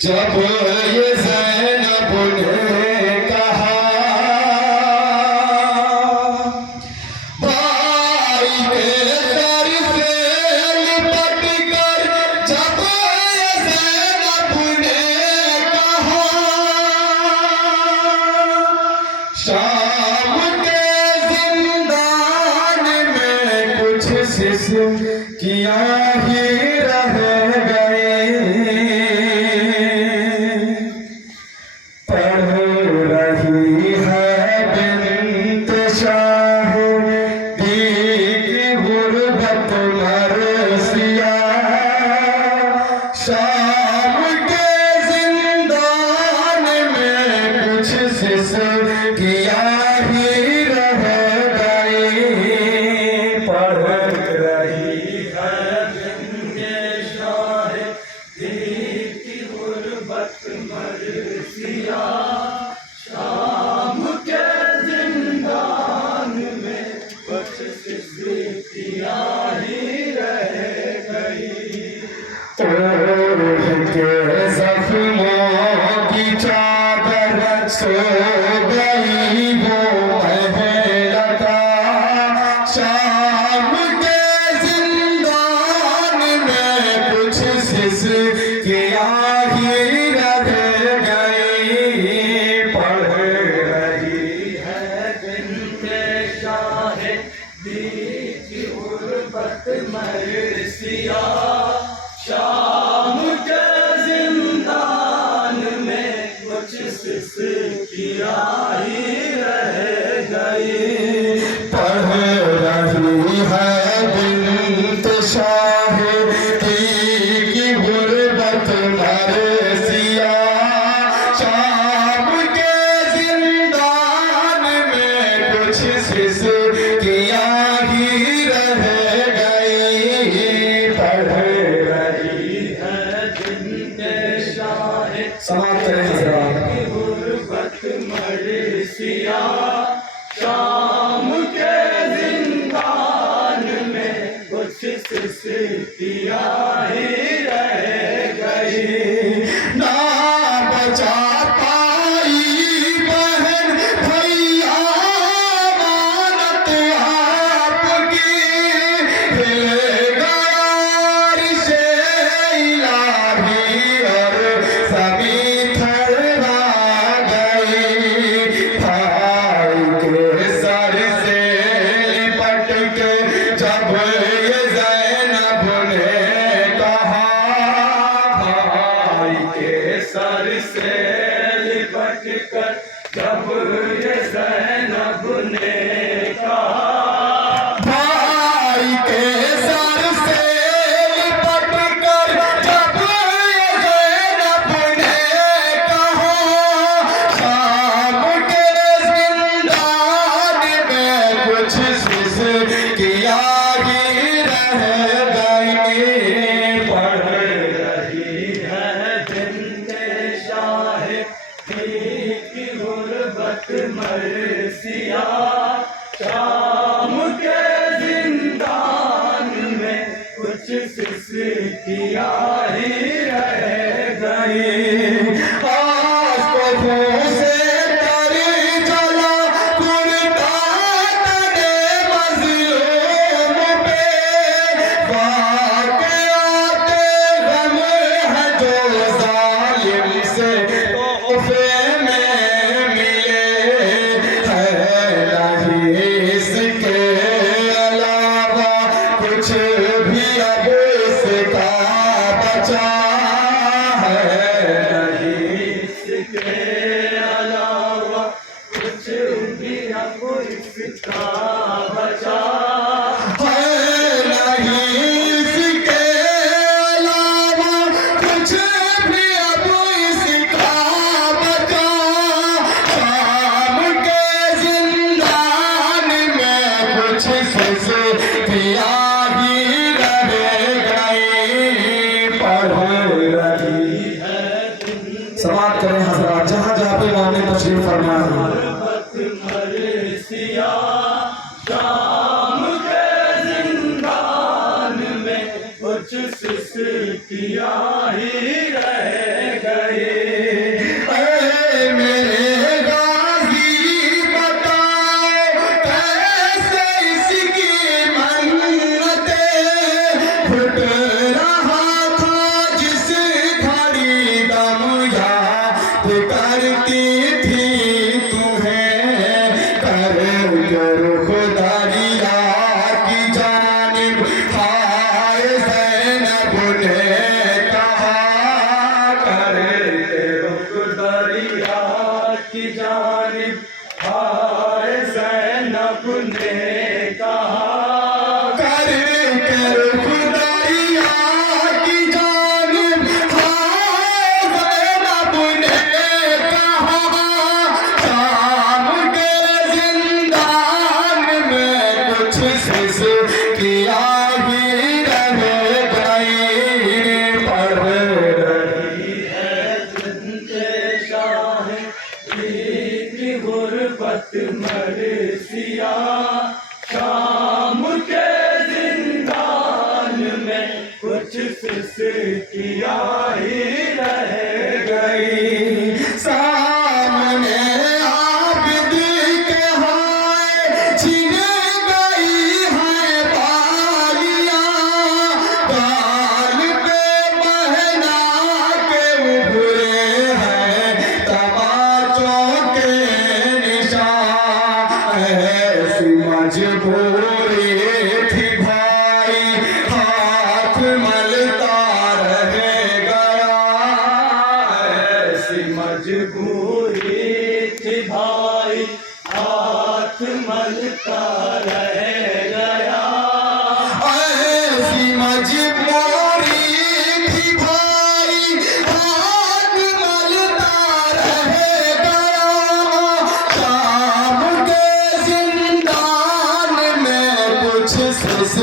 जब ये ज़ैनब ने कहा भाई के सर से लिपट कर, जब ये ज़ैनब ने कहा शाम के जिंदान में कुछ किया ही रह गए, पढ़ रही है बिन्त शाह दी की गुरबत मरसिया, शाम के जिंदान में कुछ किया ही रह गए, पढ़ रही है बिन्त शाह दी की गुरबत मरसिया, शाम के जिंदान में कुछ किया ही रह गई, के जख्मों की चादर सो गई वो महलता, शाम के जिंदान में कुछ किया ही रह गई, पढ़ रही है बिन्ते शाह दी की गुरबत मरसिया, शाम के जिंदान में कुछ किया ही रह गई, पढ़ रही है बिन्त शाह दी की गुरबत मरसिया, शाम के जिंदान में कुछ किया ही रह गई, पढ़ रही है बिन्ते शाह समाप्त करें गुरबत मरसिया, शाम के जिंदान में कुछ किया ही रह गई, ना बचा पाई बहन भैया मानत आपकी, हिल गया रिश्ते इलाही और सभी थर्रा गई, भाई के सर से लिपट के जब ये ज़ैनब ने कहा, भाई के सर से लिपट कर जब ये ज़ैनब ने कहा, भाई के सर से लिपट कर जब ये ज़ैनब ने कहा, शाम के जिंदान में कुछ किया ही रह गई, पढ़ रही है बिन्ते शाह दी की गुरबत मरसिया, शाम के जिंदान में कुछ किया ही रह गई, आज तो मुँह से तरी चला कुर्बान ने मज़लूम पे, वाक़े आते गम है जो ज़ालिम से तोहफे में मिले, है नहीं इसके अलावा कुछ भी अब इसका बचा, है नहीं इसके अलावा कुछ भी अब इसका बचा, है नहीं इसके अलावा कुछ भी अब इसका बचा, शाम के जिंदान में कुछ किया ही रह गई, पढ़ रही है। समाप्त करें हज़रात, जहाँ जहाँ पे इमाम ने तशरीफ फरमाया, शाम के जिंदान में कुछ किया ही रह गए। की जानिब हाय ज़ैनब ने कहा, कर कर खुदाइया की जानिब हाय ज़ैनब ने कहा, शाम के जिंदान में कुछ सिस किया ही रह गई, पढ़ रही जिनके शाह की गुर्बत मरसिया, शाम के जिंदान में कुछ सिसकिया ही रह गई। सामने आबिद के हाय छिन गई है बालियां, गाल पे पहना के उभरे हैं तमाचों के निशान, ऐसी मजबूरी थी भाई हाथ मलता रह गया, ऐसी मजबूरी थी भाई हाथ मलता रह गया। ऐसी मजबूरी थी भाई हाथ मलता रह गया, शाम के जिंदान में कुछ सिस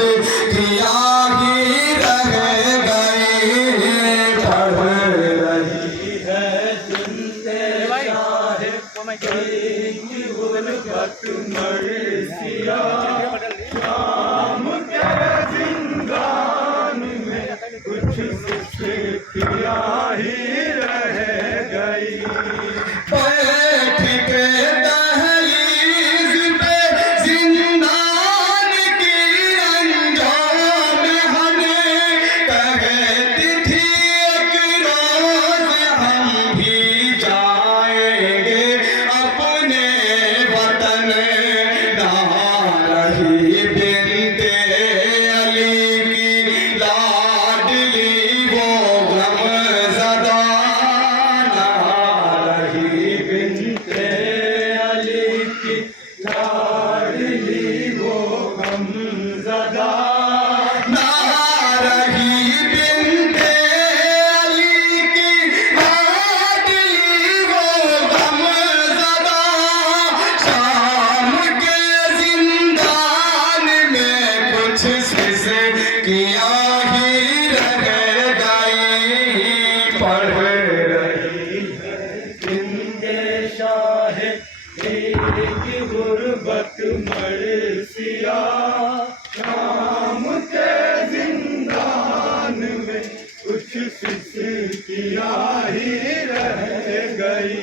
किया ही रह गई, पढ़ रही है जिनसे शाह की गुर्बत मरसिया, शाम के जिंदान में कुछ सिसकिया ही रह गई। बैठ के दहलीज पे जिंदान की अंजाम हमें कहती थी एक रोज हम भी जाएंगे अपने वतन, ना रही बिनते अली की लाडली वो गमज़दा, ना रही बिनते अली की लाडली वो गमज़दा, ना रही बिनते अली की लाडली वो गमज़दा, शाम के जिंदान में कुछ सिस किया ही रह गई, पढ़ रही जिनके शाह की गुर्बत मरसिया, शाम के जिंदान में कुछ सिसकिया ही रह गई।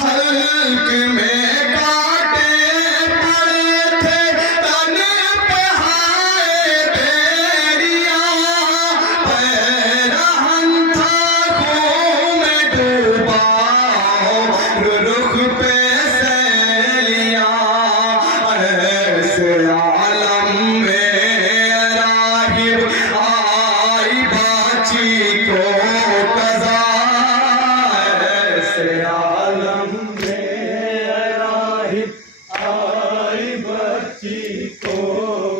हल्क में कांटे पड़े थे तन पे हाय बेरिया, पैरहन था खून में डूबा रुख पे सैलियां, ऐसे आलम में राहिब आई बाची को कज़ा, ऐसे आलम में राहिब आई बच्ची को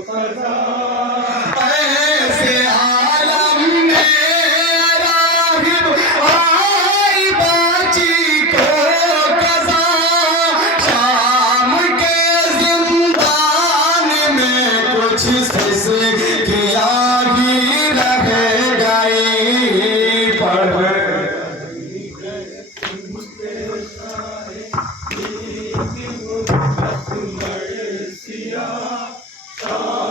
क़ज़ा, ऐसे आलम में राहिब आई बाची को कज़ा, शाम के जिंदान में कुछ सिस किया ही रह गई, पढ़ की गुर्बत मरसिया, शाम